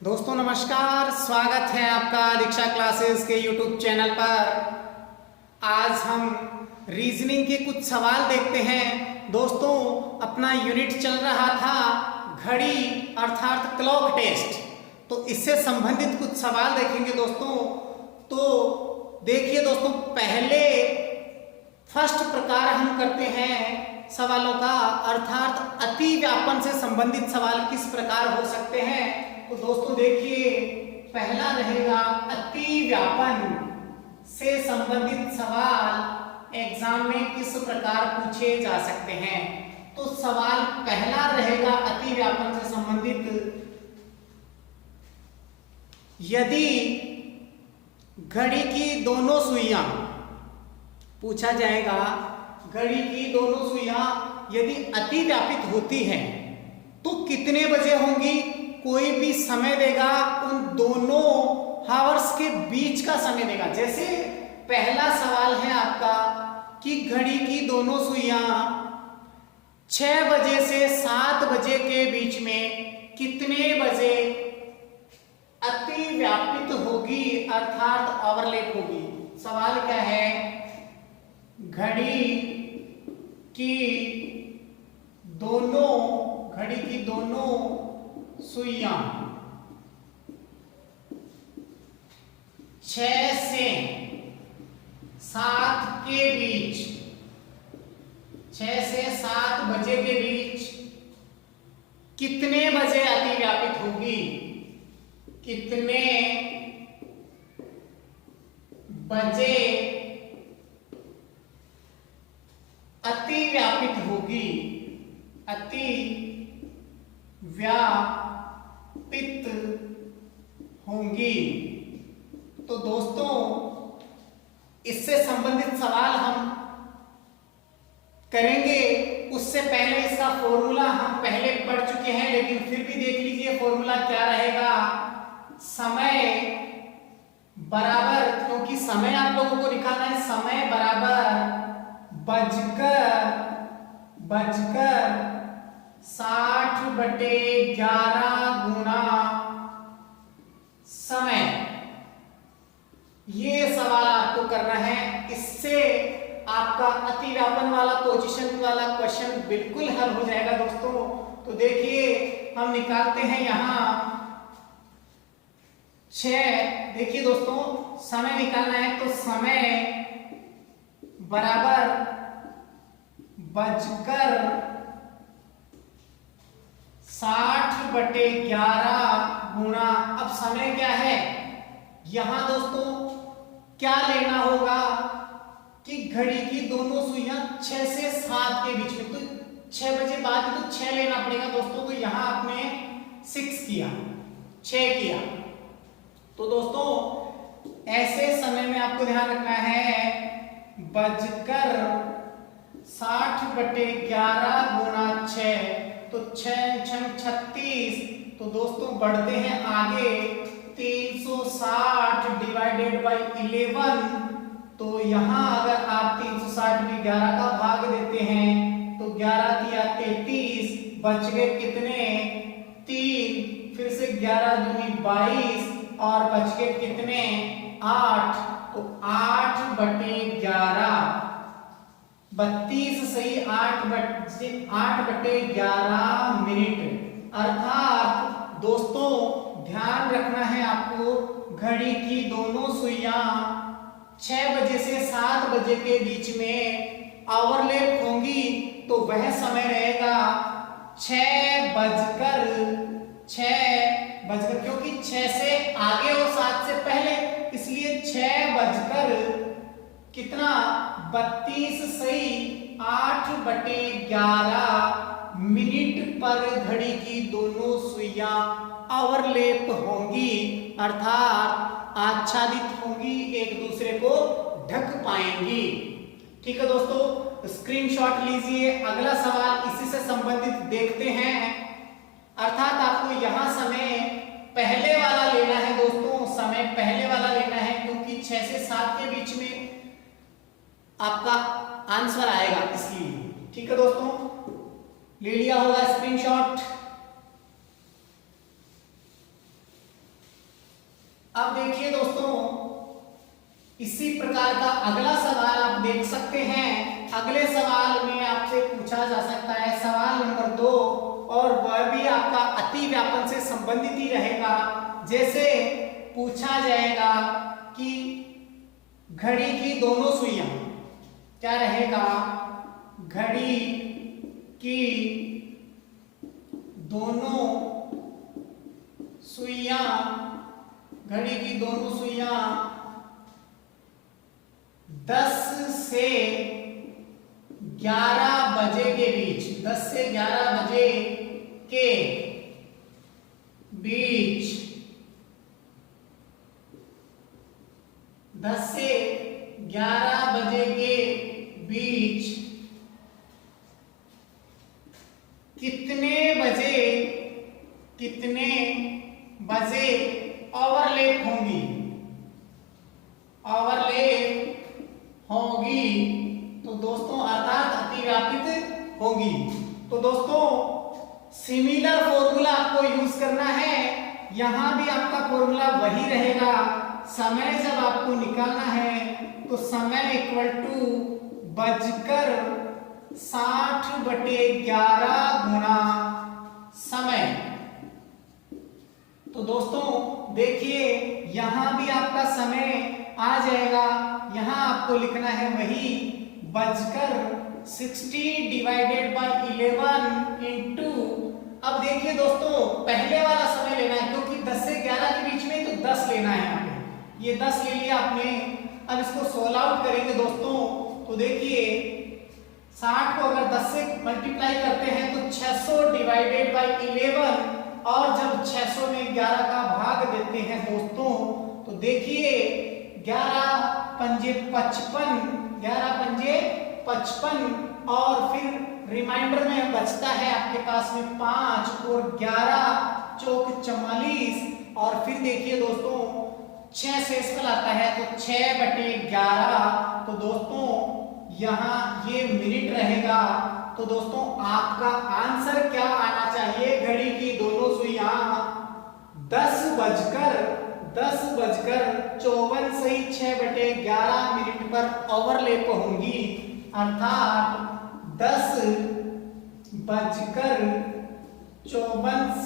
दोस्तों नमस्कार, स्वागत है आपका दीक्षा क्लासेस के यूट्यूब चैनल पर। आज हम रीजनिंग के कुछ सवाल देखते हैं। दोस्तों अपना यूनिट चल रहा था घड़ी अर्थात क्लॉक टेस्ट, तो इससे संबंधित कुछ सवाल देखेंगे दोस्तों। तो देखिए दोस्तों, पहले फर्स्ट प्रकार हम करते हैं सवालों का, अर्थात अति व्यापन से संबंधित सवाल किस प्रकार हो सकते हैं। तो दोस्तों देखिए, पहला रहेगा अति व्यापन से संबंधित सवाल एग्जाम में किस प्रकार पूछे जा सकते हैं। तो सवाल पहला रहेगा अति व्यापन से संबंधित, यदि घड़ी की दोनों सुइयां, पूछा जाएगा घड़ी की दोनों सुइयां यदि अति व्यापित होती हैं तो कितने बजे होंगी। कोई भी समय देगा, उन दोनों हावर्स के बीच का समय देगा। जैसे पहला सवाल है आपका कि घड़ी की दोनों सुइयां 6 बजे से 7 बजे के बीच में कितने बजे अति व्यापित होगी अर्थात ओवरलैप होगी। सवाल क्या है, घड़ी की दोनों सुइयां 6 से 7 के बीच, 6 से 7 बजे के बीच कितने बजे अति व्यापित होगी। कितने बजे अति व्यापित होगी, अति व्यापित होंगी। तो दोस्तों इससे संबंधित सवाल हम करेंगे। उससे पहले इसका फॉर्मूला हम पहले पढ़ चुके हैं, लेकिन फिर भी देख लीजिए फॉर्मूला क्या रहेगा। समय बराबर, क्योंकि समय आप लोगों को निकालना है, समय बराबर बजकर 60/11 गुना समय। ये सवाल आपको करना है। इससे आपका अति व्यापन वाला पोजीशन वाला क्वेश्चन बिल्कुल हल हो जाएगा दोस्तों। तो देखिए हम निकालते हैं यहां 6। देखिए दोस्तों, समय निकालना है तो समय बराबर बजकर 60/11 गुना, अब समय क्या है यहां दोस्तों, क्या लेना होगा कि घड़ी की दोनों सुइयां 6 से 7 के बीच में, तो 6 बजे बाद तो 6 लेना पड़ेगा दोस्तों। तो यहां आपने 6 किया, 6 किया। तो दोस्तों ऐसे समय में आपको ध्यान रखना है बजकर 60/11 गुना 6, तो 6 6 36। तो दोस्तों बढ़ते हैं आगे, 360 डिवाइडेड बाई 11। तो यहां अगर आप 360 में 11 का भाग देते हैं तो 11 दिया 33, बच गए कितने 3, फिर से 11 दूनी 22 और बच गए कितने 8। तो 8/11, 32 सही, 8/11 मिनट। अर्थात दोस्तों ध्यान रखना है आपको, घड़ी की दोनों सुइयां 6 बजे से 7 बजे के बीच में ओवरलैप होंगी। तो वह समय रहेगा 6 बजकर, क्योंकि 6 से आगे और 7 से पहले, इसलिए 6 बजकर कितना 32 सही, 8/11 मिनट पर घड़ी की दोनों सुइयां ओवरलैप होंगी, अर्थात आच्छादित होंगी, एक दूसरे को ढक पाएंगी। ठीक है दोस्तों, स्क्रीनशॉट लीजिए। अगला सवाल इसी से संबंधित देखते हैं। अर्थात आपको यहां समय पहले वाला लेना है दोस्तों, समय पहले वाला लेना है, क्योंकि 6 से 7 के बीच में आपका आंसर आएगा इसलिए। ठीक है दोस्तों, ले लिया होगा स्क्रीनशॉट। अब देखिए दोस्तों, इसी प्रकार का अगला सवाल आप देख सकते हैं। अगले सवाल में आपसे पूछा जा सकता है सवाल नंबर 2, और वह भी आपका अति व्यापन से संबंधित ही रहेगा। जैसे पूछा जाएगा कि घड़ी की दोनों सुइयां, क्या रहेगा, घड़ी की दोनों सुइयां, घड़ी की दोनों सुइयां 10 से 11 बजे के बीच, 10 से 11 बजे के बीच, 10 से 11 बजे के बीच कितने बजे ओवरलैप होंगी, तो दोस्तों अर्थात अतिव्यापित होगी। तो दोस्तों सिमिलर फॉर्मूला आपको यूज करना है। यहां भी आपका फॉर्मूला वही रहेगा। समय जब आपको निकालना है तो समय इक्वल टू बजकर 60/11 गुणा समय। तो दोस्तों देखिए, यहां भी आपका समय आ जाएगा। यहां आपको लिखना है वही बजकर 60/11 इंटू। अब देखिए दोस्तों, पहले वाला समय लेना है क्योंकि 10 से 11 के बीच में, तो 10 लेना है यहाँ पे। ये 10 ले लिया आपने। अब इसको सोल्व आउट करेंगे दोस्तों, तो देखिए 60 को अगर 10 से मल्टीप्लाई करते हैं तो 600/11, और जब 600 में 11 का भाग देते हैं दोस्तों, तो देखिए 11 पंजे 55, 11 पंजे 55, और फिर रिमाइंडर में बचता है आपके पास में 5, और 11 चौक 44, और फिर देखिए दोस्तों 6 शेषफल आता है तो 6/11। तो दोस्तों यहाँ ये मिनट रहेगा। तो दोस्तों आपका आंसर क्या आना चाहिए, घड़ी की दोनों सुइयां 10:54 सही 6/11 मिनट पर ओवरलैप होंगी, अर्थात 10:54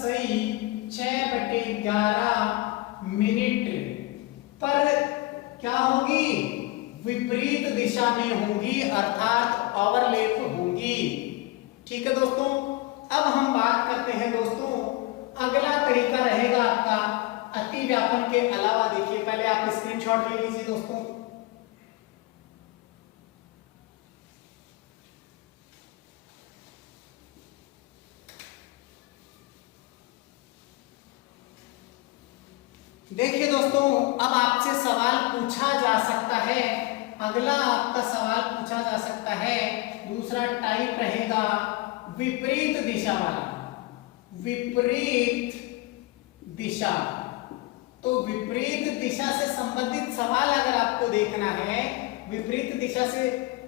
सही 6/11 मिनट पर क्या होगी, विपरीत दिशा में होंगी, अर्थात ओवरलैप होंगी। ठीक है दोस्तों, अब हम बात करते हैं दोस्तों, अगला तरीका रहेगा आपका अति व्यापन के अलावा। देखिए पहले आप स्क्रीनशॉट ले लीजिए दोस्तों। देखिए दोस्तों, अब आपसे सवाल पूछा जा सकता है। अगला आपका सवाल पूछा जा सकता है, दूसरा टाइप रहेगा विपरीत दिशा वाला। विपरीत दिशा, तो विपरीत दिशा से संबंधित सवाल अगर आपको देखना है, विपरीत दिशा से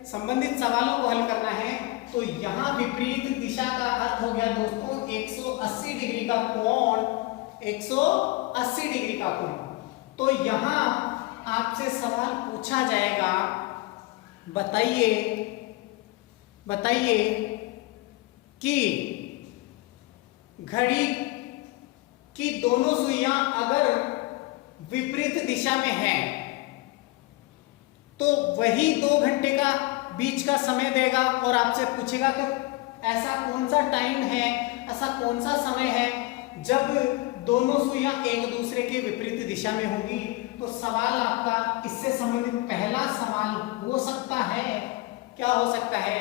संबंधित सवालों को हल करना है, तो यहाँ विपरीत दिशा का अर्थ हो गया दोस्तों 180 डिग्री का कोण, 180 डिग्री का कोण। तो यहां आपसे सवाल पूछा जाएगा, बताइए कि घड़ी की दोनों सुइयां अगर विपरीत दिशा में है तो वही 2 घंटे का बीच का समय देगा, और आपसे पूछेगा कि ऐसा कौन सा टाइम है, ऐसा कौन सा समय है जब दोनों सुइयां एक दूसरे के विपरीत दिशा में होंगी। तो सवाल आपका इससे संबंधित पहला सवाल हो सकता है, क्या हो सकता है,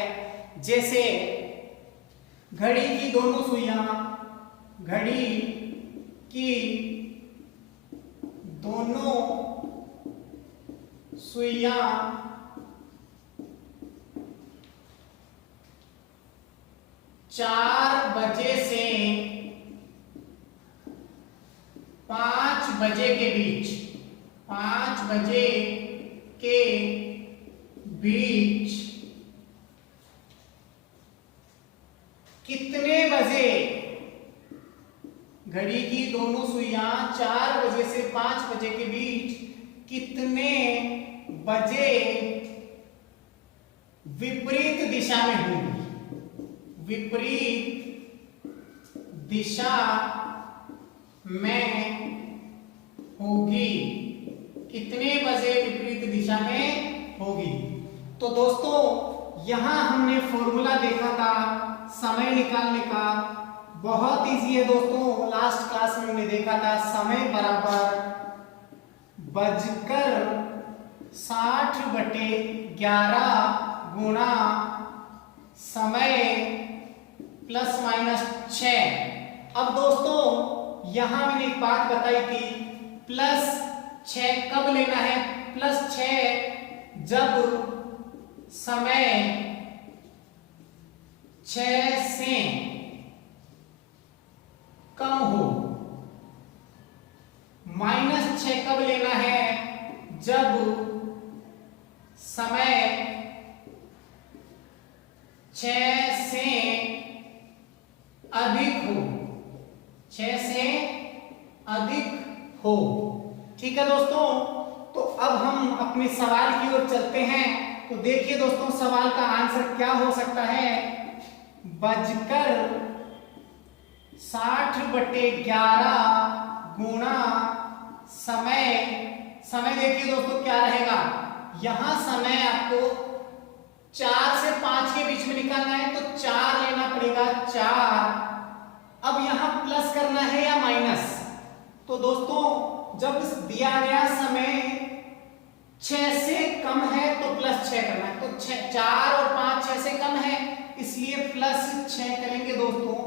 जैसे घड़ी की दोनों सुइयां, घड़ी की दोनों सुइयां 4 बजे से 5 बजे के बीच, 5 बजे के बीच कितने बजे घड़ी की दोनों सुइयां 4 बजे से 5 बजे के बीच कितने बजे विपरीत दिशा में होंगी? विपरीत दिशा में होगी। कितने बजे विपरीत दिशा में होगी? तो दोस्तों यहां हमने फॉर्मूला देखा था समय निकालने का। बहुत इजी है दोस्तों, लास्ट क्लास में हमने देखा था समय बराबर बजकर 60/11 गुणा समय प्लस माइनस 6। अब दोस्तों यहां मैंने एक बात बताई थी, +6 कब लेना है? +6 जब समय 6 से कम हो। -6 कब लेना है? जब समय 6 से अधिक हो। 6 से अधिक हो। ठीक है दोस्तों, तो अब हम अपने सवाल की ओर चलते हैं। तो देखिए दोस्तों, सवाल का आंसर क्या हो सकता है? बजकर 60/11 गुणा समय देखिए दोस्तों क्या रहेगा? यहां समय आपको 4 से 5 के बीच में निकालना है, तो 4 लेना पड़ेगा। 4 अब यहां प्लस करना है या माइनस? तो दोस्तों जब दिया गया समय 6 से कम है तो +6 करना है। तो 4 और 5 6 से कम है, इसलिए +6 करेंगे दोस्तों।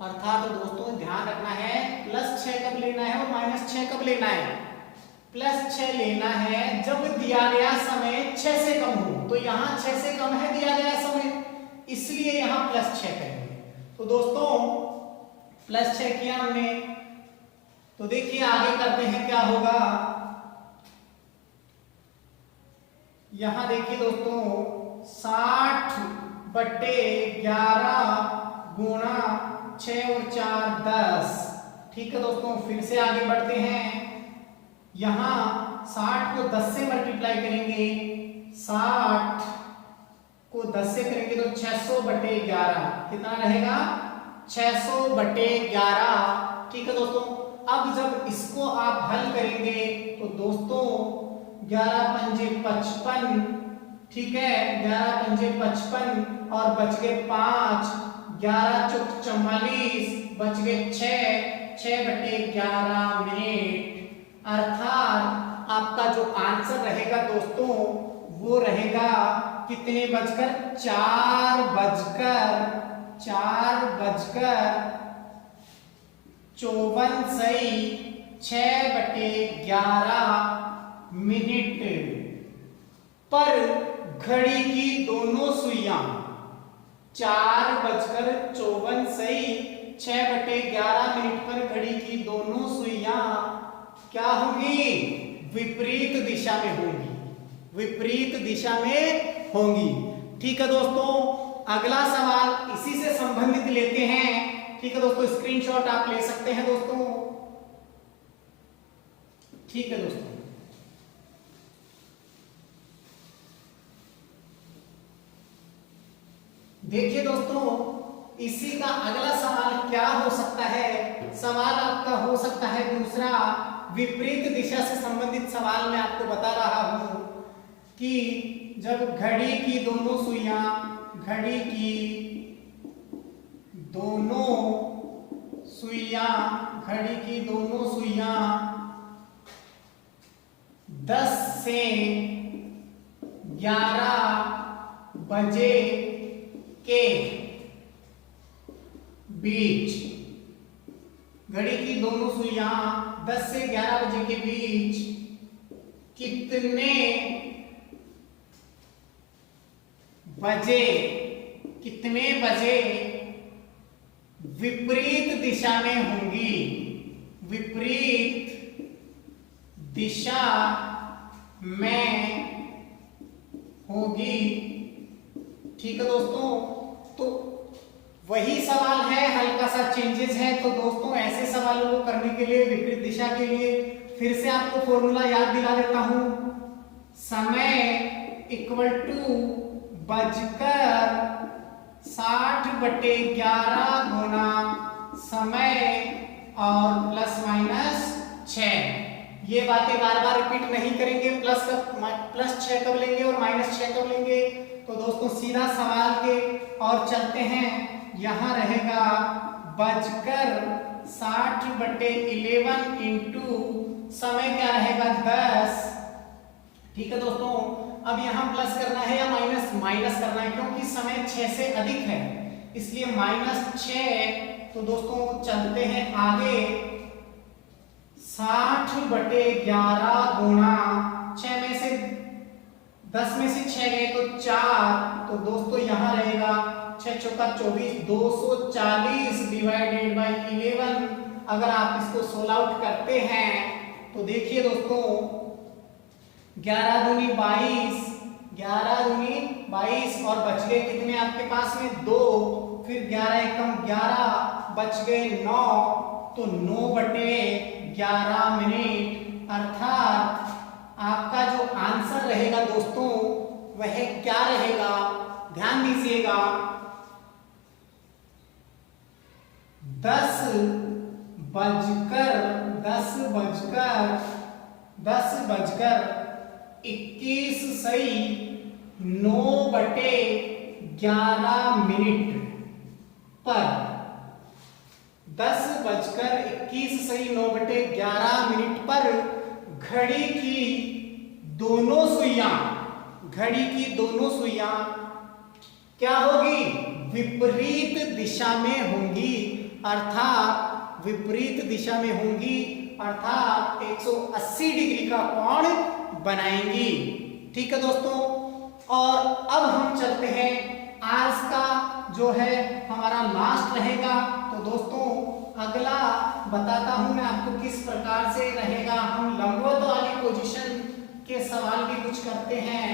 अर्थात दोस्तों ध्यान रखना है, +6 कब लेना है और -6 कब लेना है? +6 लेना है जब दिया गया समय 6 से कम हो। तो यहाँ 6 से कम है दिया गया समय, इसलिए यहाँ +6 करेंगे। तो दोस्तों +6 किया हमने, तो देखिए आगे करते हैं क्या होगा। यहां देखिए दोस्तों 60/11 गुणा 6 और 4 10। ठीक है दोस्तों, फिर से आगे बढ़ते हैं। यहां 60 को 10 से मल्टीप्लाई करेंगे, 60 को 10 से करेंगे तो 600/11 कितना रहेगा? 600/11। ठीक है दोस्तों, अब जब इसको आप हल करेंगे तो दोस्तों 11 पंजे 55। ठीक है, 11 पंजे 55 और बच गए 5, 11 चौक 44, बच गए 6/11 मिनट। अर्थात आपका जो आंसर रहेगा दोस्तों वो रहेगा कितने बजकर? 4:54 सही 6/11 मिनट पर घड़ी की दोनों सुइयां 4:54 सही 6/11 मिनट पर घड़ी की दोनों सुइयां क्या होंगी? विपरीत दिशा में होंगी। विपरीत दिशा में होंगी। ठीक है दोस्तों, अगला सवाल इसी से संबंधित लेते हैं। ठीक है दोस्तों, स्क्रीनशॉट आप ले सकते हैं दोस्तों। ठीक है दोस्तों, देखिए दोस्तों इसी का अगला सवाल क्या हो सकता है? सवाल आपका हो सकता है दूसरा, विपरीत दिशा से संबंधित सवाल मैं आपको बता रहा हूं कि जब घड़ी की दोनों सुइयां 10 से 11 बजे के बीच, घड़ी की दोनों सुइयां 10 से 11 बजे के बीच कितने बजे विपरीत दिशा में होंगी? विपरीत दिशा में होगी। ठीक है दोस्तों, तो वही सवाल है, हल्का सा चेंजेस है। तो दोस्तों ऐसे सवालों को करने के लिए विपरीत दिशा के लिए फिर से आपको फॉर्मूला याद दिला देता हूं। समय इक्वल टू बजकर 60/11 गुना समय और प्लस माइनस 6। ये बातें बार बार रिपीट नहीं करेंगे। प्लस 6 कब लेंगे और माइनस 6 कब लेंगे। तो दोस्तों सीधा सवाल के और चलते हैं। यहां रहेगा बजकर 60/11 इंटू समय क्या रहेगा 10। ठीक है दोस्तों, अब यहां प्लस करना है या माइनस करना है, क्योंकि समय 6 से अधिक है इसलिए -6। तो दोस्तों चलते हैं आगे। 60/11 गुणा 6 में से 10 में से 6 गए तो 4। तो दोस्तों यहां रहेगा 6 चौका 24, 240 डिवाइडेड बाई 11। अगर आप इसको सोल्व आउट करते हैं तो देखिए दोस्तों 11 दूनी 22, 11 दूनी 22 और बच गए कितने आपके पास में 2। फिर 11 एकम 11 बच गए 9। तो 9/11 मिनट अर्थात आपका जो आंसर रहेगा दोस्तों वह क्या रहेगा, ध्यान दीजिएगा 10 बजकर 21 सही 9/11 मिनट पर 10 बजकर 21 सही 9/11 मिनट पर घड़ी की दोनों सुइयां क्या होगी, विपरीत दिशा में होंगी। अर्थात विपरीत दिशा में होंगी अर्थात 180 डिग्री का कोण बनाएंगी। ठीक है दोस्तों, और अब हम चलते हैं आज का जो है हमारा लास्ट रहेगा। तो दोस्तों अगला बताता हूं मैं आपको किस प्रकार से रहेगा। हम लंबवत वाली पोजीशन के सवाल भी कुछ करते हैं।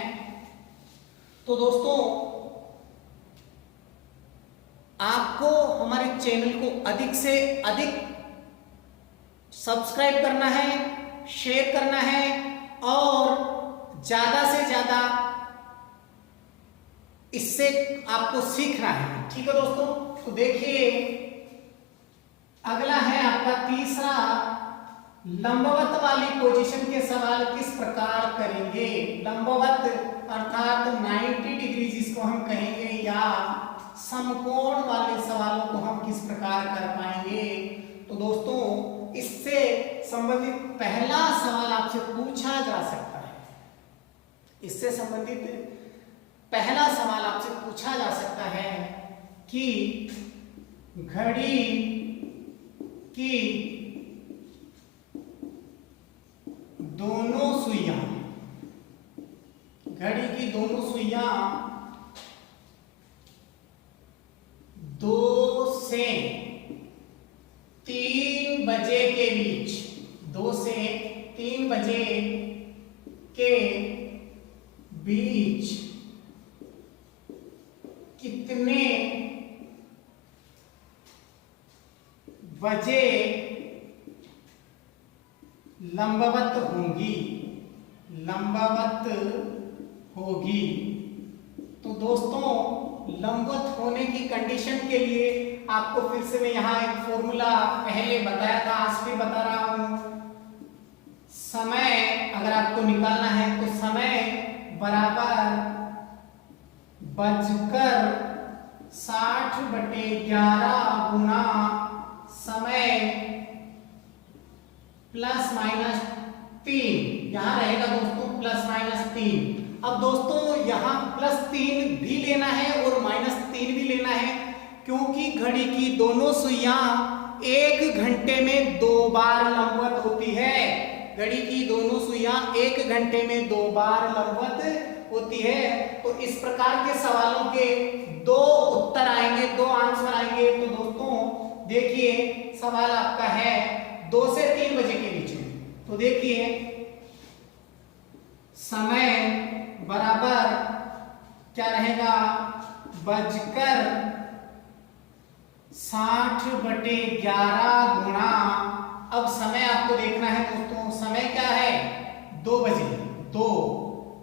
तो दोस्तों आपको हमारे चैनल को अधिक से अधिक सब्सक्राइब करना है, शेयर करना है और ज्यादा से ज्यादा इससे आपको सीखना है। ठीक है दोस्तों, तो देखिए अगला है आपका तीसरा, लंबवत वाली पोजीशन के सवाल किस प्रकार करेंगे। लंबवत अर्थात 90 डिग्री जिसको हम कहेंगे, या समकोण वाले सवालों को हम किस प्रकार कर पाएंगे। तो दोस्तों इससे संबंधित पहला सवाल आपसे पूछा जा सकता है। इससे संबंधित पहला सवाल आपसे पूछा जा सकता है कि घड़ी की दोनों सुइयां 2 से 3 बजे के बीच, 2 से 3 बजे के बीच कितने बजे लंबवत होगी। तो दोस्तों लंबवत होने की कंडीशन के लिए आपको फिर से मैं यहाँ एक फॉर्मूला पहले बताया था, आज भी बता रहा हूं। समय अगर आपको निकालना है तो समय बराबर बजकर 60/11 गुना समय प्लस माइनस 3। यहां रहेगा दोस्तों प्लस माइनस 3। अब दोस्तों यहां +3 भी लेना है और -3 भी लेना है, क्योंकि घड़ी की दोनों सुइयां 1 घंटे में 2 बार लंबवत होती है। घड़ी की दोनों सुइयां 1 घंटे में 2 बार लंबवत होती है। तो इस प्रकार के सवालों के 2 उत्तर आएंगे, 2 आंसर आएंगे। तो दोस्तों देखिए सवाल आपका है 2 से 3 बजे के बीच में। तो देखिए समय बराबर क्या रहेगा, बजकर 60/11 गुणा, अब समय आपको देखना है दोस्तों, समय क्या है 2 बजे 2।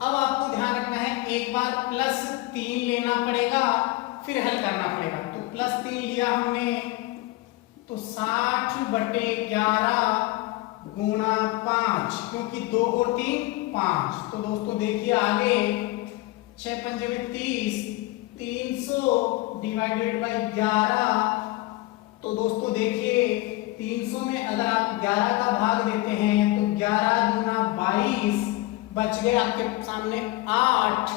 अब आपको ध्यान रखना है एक बार +3 लेना पड़ेगा, फिर हल करना पड़ेगा। तो +3 लिया हमने, तो 60/11 गुणा 5, क्योंकि 2 और 3 5। तो दोस्तों देखिए आगे 6 पंजे में 30, 300 डिवाइडेड बाई 11। तो दोस्तों देखिए 300 में अगर आप 11 का भाग देते हैं तो 11 दूना 22, बच गए आपके सामने 8।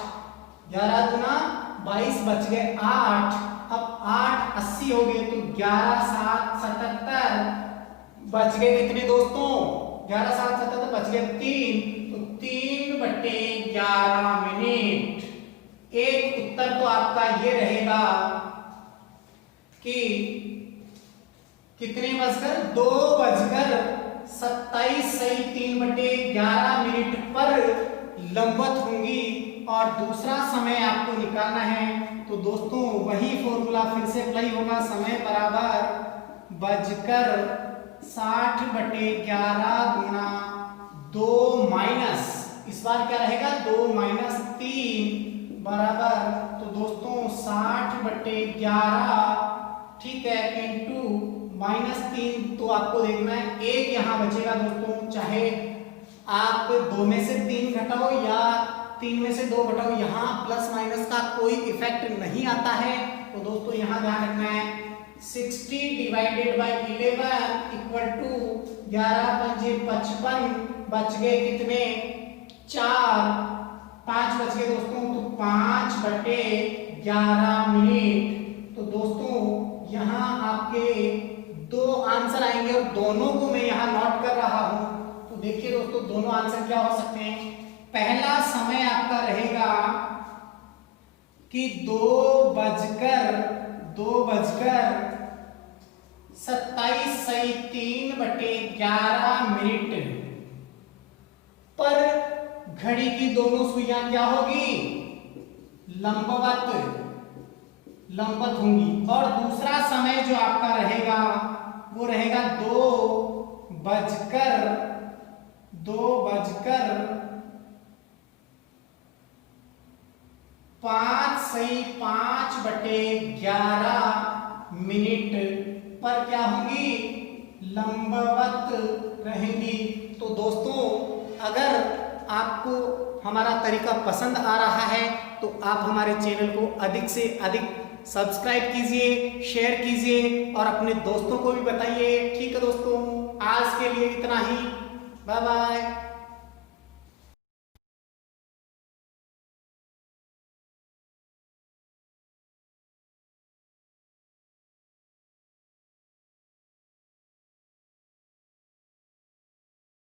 11 दूना 22 बच गए 8। अब 8 80 हो गए, तो 11 7 77 बच गए कितने दोस्तों, 11 7 77 बच गए 3। तो 3/11 मिनट। एक उत्तर तो आपका ये रहेगा कि कितने बजकर 2:27 सही 3/11 मिनट पर लंबवत होंगी। और दूसरा समय आपको निकालना है, तो दोस्तों वही फॉर्मूला फिर से अप्लाई होगा, समय बराबर 60/11 गुणा 2 माइनस, इस बार क्या रहेगा 2 - 3 बराबर, तो दोस्तों 60/11, ठीक है, इनटू -3। तो आपको देखना है एक यहाँ बचेगा दोस्तों, चाहे आप 2 में से 3 घटाओ या 3 में से 2 घटाओ, यहाँ प्लस माइनस का कोई इफेक्ट नहीं आता है। तो दोस्तों यहाँ ध्यान रखना है 60 डिवाइडेड बाई 11 इक्वल टू 11 पंजे 55, बच गए कितने 4, 5 बच गए दोस्तों, तो 5/11 मिनट। तो दोस्तों यहाँ आपके 2 आंसर आएंगे और दोनों को मैं यहाँ नोट कर रहा हूं। तो देखिए दोस्तों दोनों आंसर क्या हो सकते हैं। पहला समय आपका रहेगा कि 2:27 सही 3/11 मिनट पर घड़ी की दोनों सुइयां क्या होगी, लंबवत होंगी। और दूसरा समय जो आपका रहेगा वो रहेगा 2:05 सही 5/11 मिनट पर क्या होंगी, लंबवत रहेंगी। तो दोस्तों अगर आपको हमारा तरीका पसंद आ रहा है तो आप हमारे चैनल को अधिक से अधिक सब्सक्राइब कीजिए, शेयर कीजिए और अपने दोस्तों को भी बताइए। ठीक है दोस्तों, आज के लिए इतना ही, बाय बाय।